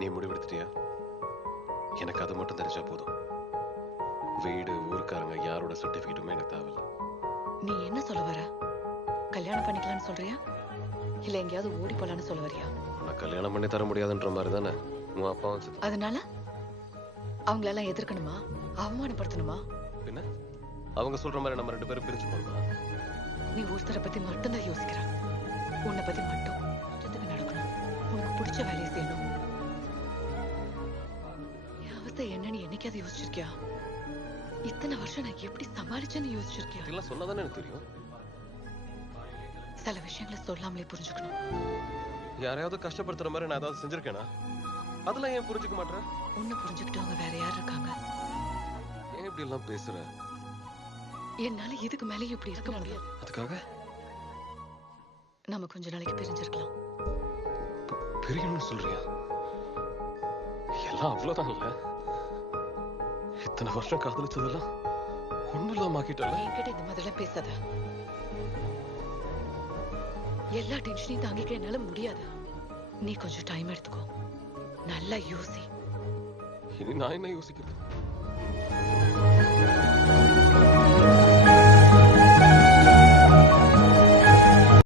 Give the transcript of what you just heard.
நீ முடிவெடுத்துட்டியா? எனக்கு அது மட்டும் தெரிஞ்சா போதும். வீடு, ஊருக்காரங்க யாரோட சர்டிபிகேட்டுமே எனக்கு தேவையில்லை. நீ என்ன சொல்ல வர? கல்யாணம் பண்ணிக்கலாம்னு சொல்றியா இல்ல எங்கேயாவது ஓடி போலான்னு சொல்ல வரியா? நான் கல்யாணம் பண்ணி தர முடியாதுன்ற மாதிரி தானே உன் அப்பா வந்து. அதனால அவங்களெல்லாம் எதிர்க்கணுமா, அவமானப்படுத்தணுமா? பின்ன அவங்க சொல்ற மாதிரி நம்ம 2 பேரும் பிரிஞ்சு போகணுமா? நீ ஒருத்தரை பத்தி மட்டும்தான் யோசிக்கிற. உன்னை பத்தி மட்டும் இஷ்டத்துக்கு நடக்கணும், உனக்கு பிடிச்ச வேலையை செய்யணும். என் அவஸ்தை என்னன்னு என்னைக்காவது யோசிச்சிருக்கியா? இத்தனை வருஷம் நான் எப்படி சமாளிச்சேன்னு யோசிச்சிருக்கியா? இதெல்லாம் சொன்னாதானே எனக்கு தெரியும். சில விஷயங்களை சொல்லாமலே புரிஞ்சுக்கணும். யாரையாவது கஷ்டப்படுத்துற மாதிரி நான் ஏதாவது செஞ்சிருக்கேனா? அதெல்லாம் ஏன் புரிஞ்சுக்க மாட்டேன்? உன்னை புரிஞ்சுக்கிட்டவங்க வேற யார் இருக்காங்க? ஏன் இப்படி எல்லாம் பேசுற? என்னால இதுக்கு மேலே இப்படி இருக்க முடியாது. அதுக்காக நம்ம கொஞ்ச நாளைக்கு பிரிஞ்சிருக்கலாம். பிரியணும்னு சொல்றியா? எல்லாம் அவ்வளவுதான் இல்ல. இத்தனை வருஷம் காதலிச்சதெல்லாம் ஒண்ணு இல்லாம ஆக்கிட்டல. என்கிட்ட இந்த மாதிரிலாம் பேசாத. எல்லா டென்ஷனையும் தாங்கிக்க என்னால முடியாது. நீ கொஞ்சம் டைம் எடுத்துக்கோ, நல்லா யோசி. இனி நான் என்ன யோசிக்கிறது?